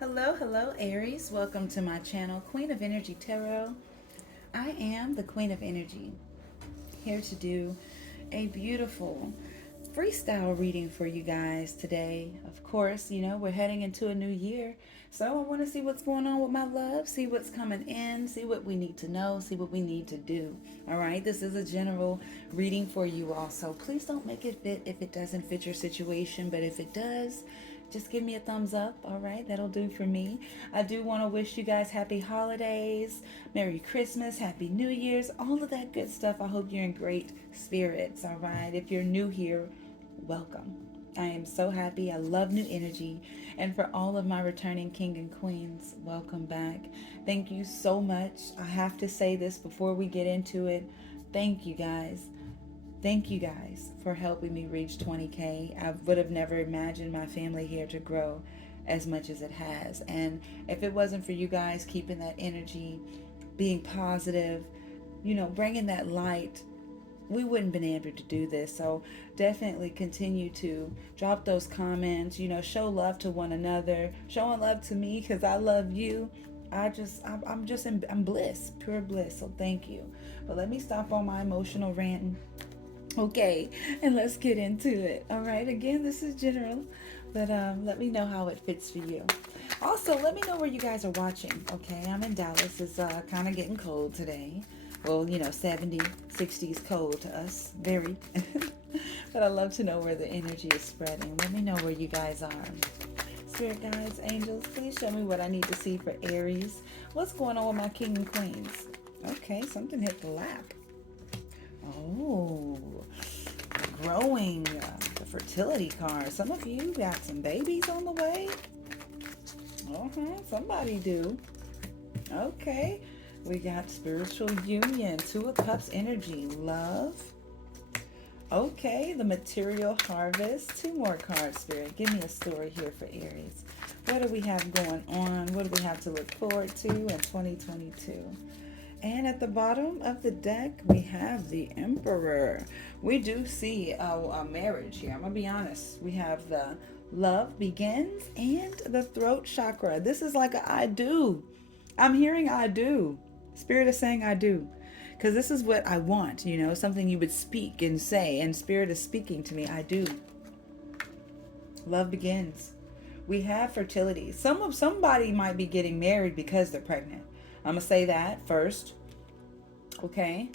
Hello, Aries. Welcome to my channel, Queen of Energy Tarot. I am the Queen of Energy, here to do a beautiful freestyle reading for you guys today. Of course, we're heading into a new year, so I want to see what's going on with my love, see what's coming in, see what we need to know, see what we need to do. All right, this is a general reading for you all, so please don't make it fit if it doesn't fit your situation, but if it does, just give me a thumbs up. All right, that'll do for me. I do want to wish you guys happy holidays, Merry Christmas, Happy New Year's, all of that good stuff. I hope you're in great spirits. All right, if you're new here, welcome. I am so happy. I love new energy. And for all of my returning king and queens, welcome back. Thank you so much. I have to say this before we get into it. Thank you guys. Thank you guys for helping me reach 20K. I would have never imagined my family here to grow as much as it has. And if it wasn't for you guys keeping that energy, being positive, bringing that light, we wouldn't been able to do this. So definitely continue to drop those comments, show love to one another, showing love to me because I love you. I'm bliss, pure bliss. So thank you. But let me stop on my emotional ranting. Okay, and let's get into it. All right, again, this is general, but let me know how it fits for you. Also, let me know where you guys are watching. Okay, I'm in Dallas. It's kind of getting cold today. Well, 70, 60s cold to us, very. But I love to know where the energy is spreading. Let me know where you guys are. Spirit guides, angels, please show me what I need to see for Aries. What's going on with my king and queens? Okay, something hit the lap. Oh, growing, the fertility card. Some of you got some babies on the way. Somebody do. Okay, we got spiritual union, Two of Cups energy, love. Okay, the material harvest. Two more cards, Spirit. Give me a story here for Aries. What do we have going on? What do we have to look forward to in 2022? And at the bottom of the deck, we have the Emperor. We do see a marriage here. I'm going to be honest. We have the love begins and the throat chakra. This is like a I do. I'm hearing I do. Spirit is saying I do. Because this is what I want, something you would speak and say. And Spirit is speaking to me. I do. Love begins. We have fertility. Somebody might be getting married because they're pregnant. I'm going to say that first. Okay.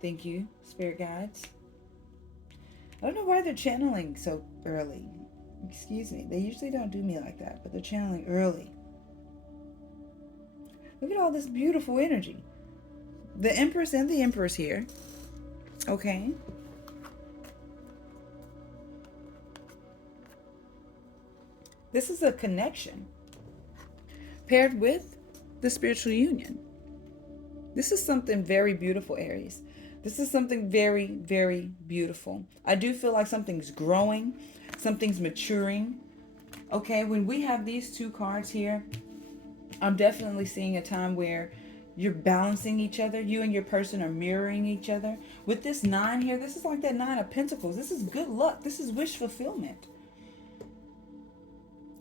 Thank you, spirit guides. I don't know why they're channeling so early. Excuse me. They usually don't do me like that, but they're channeling early. Look at all this beautiful energy. The Empress and the Emperor's here. Okay. This is a connection paired with the spiritual union. This is something very beautiful, Aries. This is something very, very beautiful. I do feel like something's growing, something's maturing. Okay, when we have these two cards here, I'm definitely seeing a time where you're balancing each other. You and your person are mirroring each other. With this 9 here, this is like that 9 of Pentacles. This is good luck. This is wish fulfillment.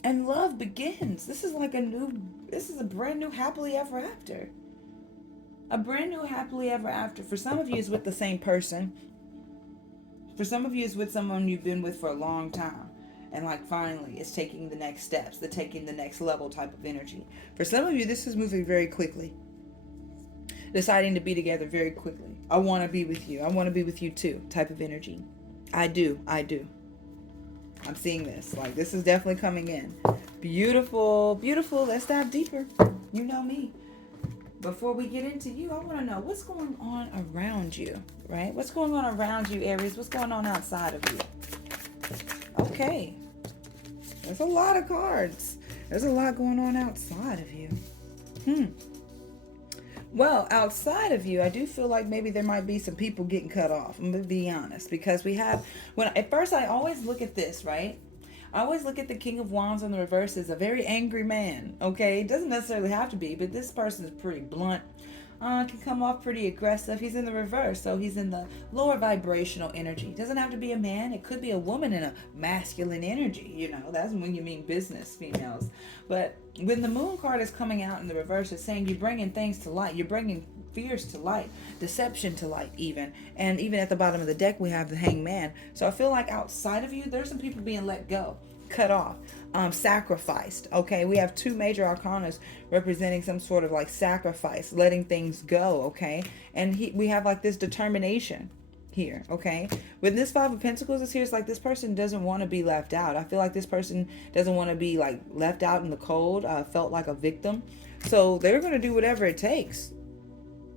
And love begins. This is a brand new happily ever after. A brand new happily ever after. For some of you, it's with the same person. For some of you, it's with someone you've been with for a long time. And finally, it's taking the next steps. They're taking the next level type of energy. For some of you, this is moving very quickly. Deciding to be together very quickly. I want to be with you. I want to be with you too type of energy. I do. I'm seeing this. This is definitely coming in. Beautiful, beautiful. Let's dive deeper. You know me. Before we get into you, I want to know what's going on around you, right? What's going on around you, Aries? What's going on outside of you? Okay. There's a lot of cards. There's a lot going on outside of you. Well, outside of you, I do feel like maybe there might be some people getting cut off. I'm going to be honest. Because at first I always look at this, right? I always look at the King of Wands in the reverse as a very angry man, okay? It doesn't necessarily have to be, but this person is pretty blunt. can come off pretty aggressive. He's in the reverse, so he's in the lower vibrational energy. Doesn't have to be a man. It could be a woman in a masculine energy. You know, that's when you mean business, females. But when the moon card is coming out in the reverse, it's saying you're bringing things to light. You're bringing fears to light, deception to light even. And even at the bottom of the deck, we have the hangman. So I feel like outside of you, there's some people being let go, cut off, sacrificed. Okay, we have two major arcanas representing some sort of like sacrifice, letting things go. Okay, and we have like this determination here. Okay, with this Five of Pentacles is here, it's like this person doesn't want to be left out. I feel like this person doesn't want to be like left out in the cold, felt like a victim, so they're going to do whatever it takes.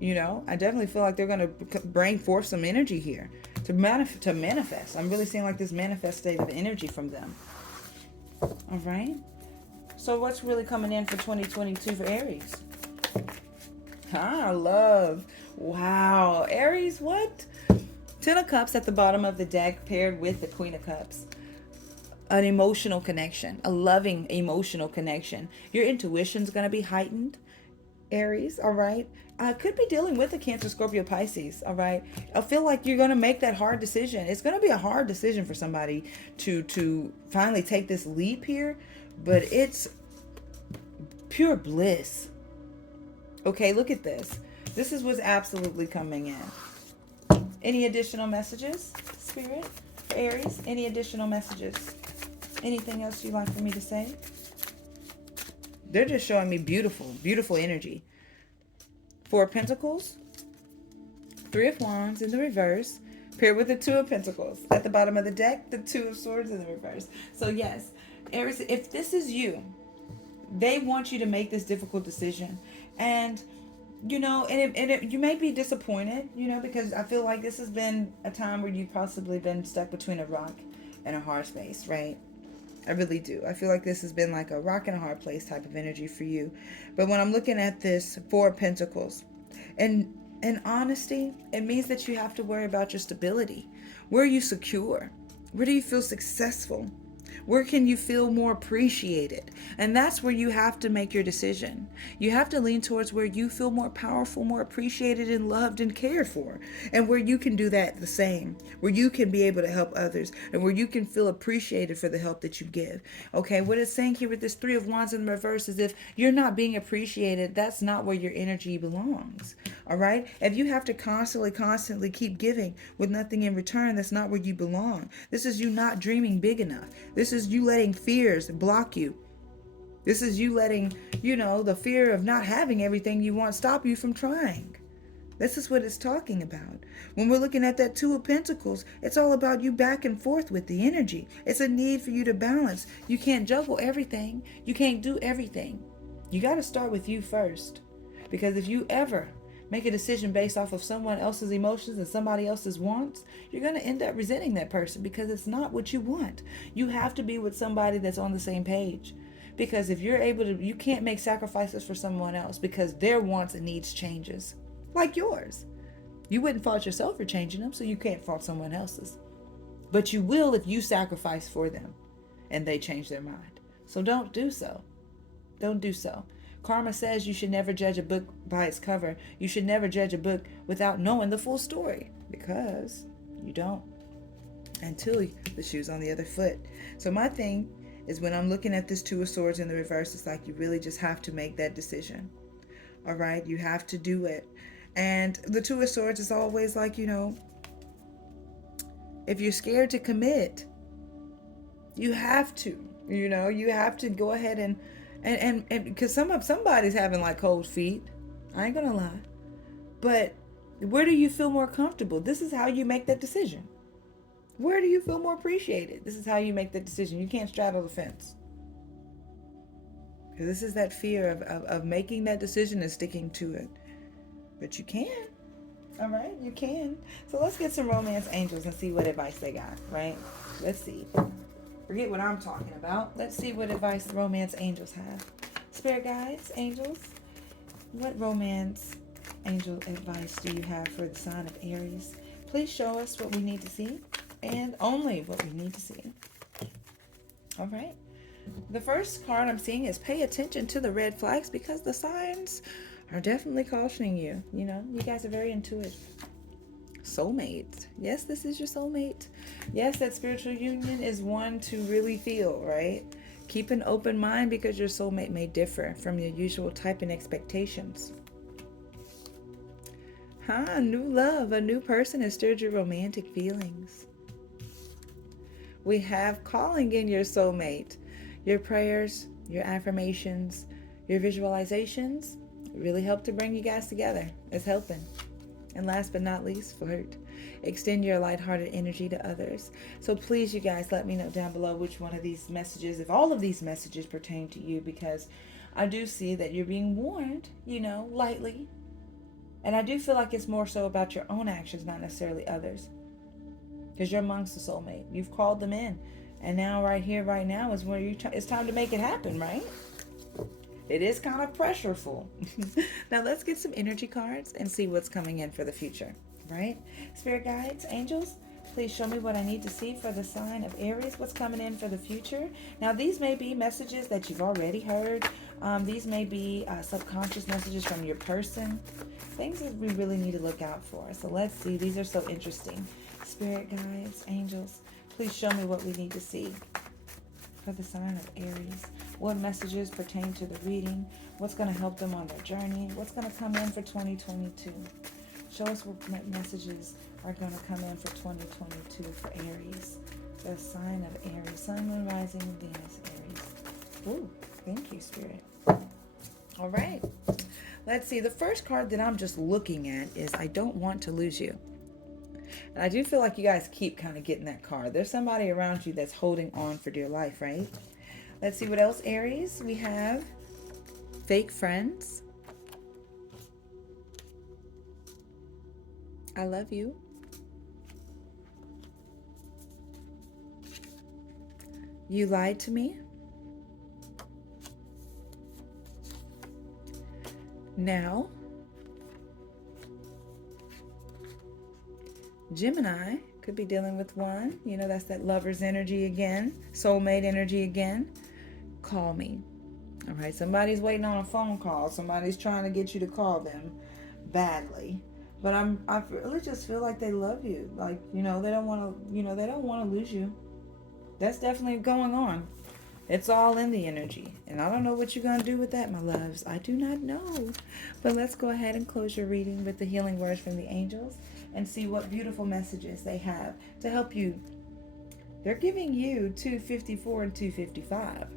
You know, I definitely feel like they're going to bring forth some energy here to manifest. I'm really seeing like this manifestative energy from them. All right. So what's really coming in for 2022 for Aries? Love. Wow. Aries, what? Ten of Cups at the bottom of the deck paired with the Queen of Cups. An emotional connection, a loving emotional connection. Your intuition's going to be heightened, Aries, all right? Could be dealing with a Cancer, Scorpio, Pisces, all right? I feel like you're going to make that hard decision. It's going to be a hard decision for somebody to finally take this leap here, but it's pure bliss. Okay, look at this. This is what's absolutely coming in. Any additional messages, Spirit, for Aries? Any additional messages? Anything else you'd like for me to say? They're just showing me beautiful, beautiful energy. Four of Pentacles, Three of Wands in the reverse, paired with the Two of Pentacles. At the bottom of the deck, the Two of Swords in the reverse. So yes, Aries, if this is you, they want you to make this difficult decision. And, you know, you may be disappointed, you know, because I feel like this has been a time where you've possibly been stuck between a rock and a hard space, right? I really do. I feel like this has been like a rock and a hard place type of energy for you. But when I'm looking at this Four of Pentacles, and in honesty, it means that you have to worry about your stability. Where are you secure? Where do you feel successful? Where can you feel more appreciated? And that's where you have to make your decision. You have to lean towards where you feel more powerful, more appreciated and loved and cared for. And where you can do that the same. Where you can be able to help others. And where you can feel appreciated for the help that you give. Okay, what it's saying here with this Three of Wands in reverse is if you're not being appreciated, that's not where your energy belongs. All right? If you have to constantly keep giving with nothing in return, that's not where you belong. This is you not dreaming big enough. This is you letting fears block you. This is you letting, you know, the fear of not having everything you want stop you from trying. This is what it's talking about. When we're looking at that Two of Pentacles, it's all about you back and forth with the energy. It's a need for you to balance. You can't juggle everything. You can't do everything. You got to start with you first. Because if you ever make a decision based off of someone else's emotions and somebody else's wants, you're going to end up resenting that person because it's not what you want. You have to be with somebody that's on the same page. Because if you're able to, you can't make sacrifices for someone else because their wants and needs changes. Like yours. You wouldn't fault yourself for changing them, so you can't fault someone else's. But you will if you sacrifice for them and they change their mind. So don't do so. Don't do so. Karma says you should never judge a book by its cover. You should never judge a book without knowing the full story, because you don't until the shoe's on the other foot. So my thing is, when I'm looking at this Two of Swords in the reverse, it's like you really just have to make that decision. All right? You have to do it. And the Two of Swords is always like, you know, if you're scared to commit, you have to, you know, you have to go ahead and because somebody's having like cold feet. I ain't gonna lie. But where do you feel more comfortable? This is how you make that decision. Where do you feel more appreciated? This is how you make that decision. You can't straddle the fence. Because this is that fear of making that decision and sticking to it. But you can. All right, you can. So let's get some romance angels and see what advice they got, right? Let's see. Forget what I'm talking about. Let's see what advice the romance angels have. Spirit guides, angels, what romance angel advice do you have for the sign of Aries? Please show us what we need to see, and only what we need to see. All right. The first card I'm seeing is pay attention to the red flags, because the signs are definitely cautioning you. You know, you guys are very intuitive. Soulmate. Yes, this is your soulmate. Yes, that spiritual union is one to really feel, right? Keep an open mind because your soulmate may differ from your usual type and expectations. New love. A new person has stirred your romantic feelings. We have calling in your soulmate. Your prayers, your affirmations, your visualizations really help to bring you guys together. It's helping. And last but not least, flirt. Extend your lighthearted energy to others. So please, you guys, let me know down below which one of these messages, if all of these messages pertain to you, because I do see that you're being warned, you know, lightly. And I do feel like it's more so about your own actions, not necessarily others. Because you're amongst the soulmate. You've called them in. And now right here, right now is where it's time to make it happen, right? It is kind of pressureful. Now let's get some energy cards and see what's coming in for the future, right? Spirit guides, angels, please show me what I need to see for the sign of Aries. What's coming in for the future? Now these may be messages that you've already heard. These may be subconscious messages from your person. Things that we really need to look out for. So let's see. These are so interesting. Spirit guides, angels, please show me what we need to see for the sign of Aries. What messages pertain to the reading? What's going to help them on their journey? What's going to come in for 2022? Show us what messages are going to come in for 2022 for Aries. The sign of Aries. Sun, Moon, Rising, Venus, Aries. Ooh, thank you, Spirit. All right. Let's see. The first card that I'm just looking at is I don't want to lose you. And I do feel like you guys keep kind of getting that card. There's somebody around you that's holding on for dear life, right? Let's see what else, Aries. We have fake friends. I love you. You lied to me. Now. Gemini could be dealing with one. You know, that's that lover's energy again. Soulmate energy again. Call me. All right, somebody's waiting on a phone call. Somebody's trying to get you to call them badly. But I really just feel like they love you. Like, you know, they don't want to lose you. That's definitely going on. It's all in the energy. And I don't know what you're going to do with that, my loves. I do not know. But let's go ahead and close your reading with the healing words from the angels and see what beautiful messages they have to help you. They're giving you 254 and 255.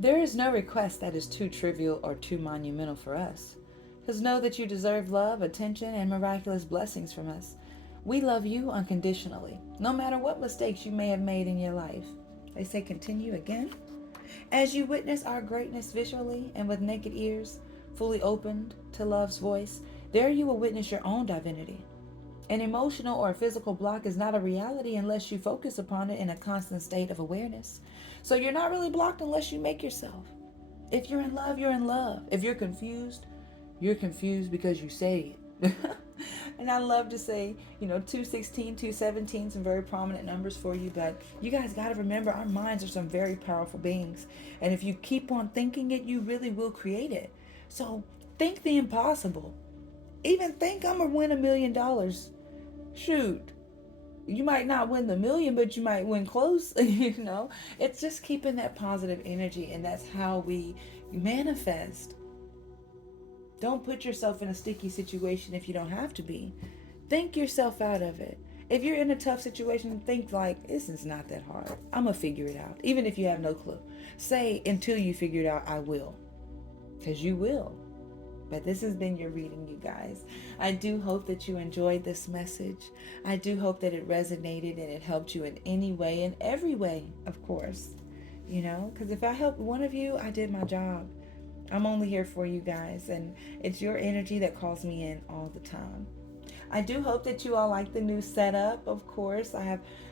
There is no request that is too trivial or too monumental for us. Because know that you deserve love, attention, and miraculous blessings from us. We love you unconditionally, no matter what mistakes you may have made in your life. They say continue again. As you witness our greatness visually and with naked ears, fully opened to love's voice, there you will witness your own divinity. An emotional or physical block is not a reality unless you focus upon it in a constant state of awareness. So you're not really blocked unless you make yourself. If you're in love, you're in love. If you're confused because you say it. And I love to say, 216, 217, some very prominent numbers for you. But you guys got to remember, our minds are some very powerful beings. And if you keep on thinking it, you really will create it. So think the impossible. Even think I'm going to win $1 million. Shoot. You might not win the million, but you might win close. It's just keeping that positive energy. And that's how we manifest. Don't put yourself in a sticky situation if you don't have to be. Think yourself out of it. If you're in a tough situation, think like, this is not that hard. I'm going to figure it out. Even if you have no clue. Say, until you figure it out, I will. Because you will. But this has been your reading, you guys. I do hope that you enjoyed this message. I do hope that it resonated and it helped you in any way, in every way, of course. Because if I helped one of you, I did my job. I'm only here for you guys, and it's your energy that calls me in all the time. I do hope that you all like the new setup, of course.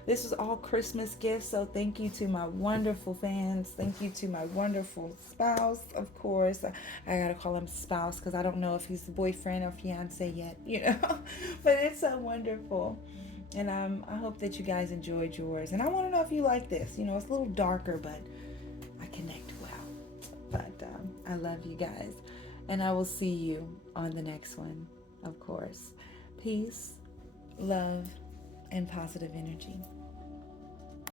This is all Christmas gifts, so thank you to my wonderful fans. Thank you to my wonderful spouse, of course. I gotta call him spouse because I don't know if he's the boyfriend or fiance yet, But it's so wonderful. And I hope that you guys enjoyed yours. And I want to know if you like this. It's a little darker, but I connect well. But I love you guys. And I will see you on the next one, of course. Peace, love, and positive energy.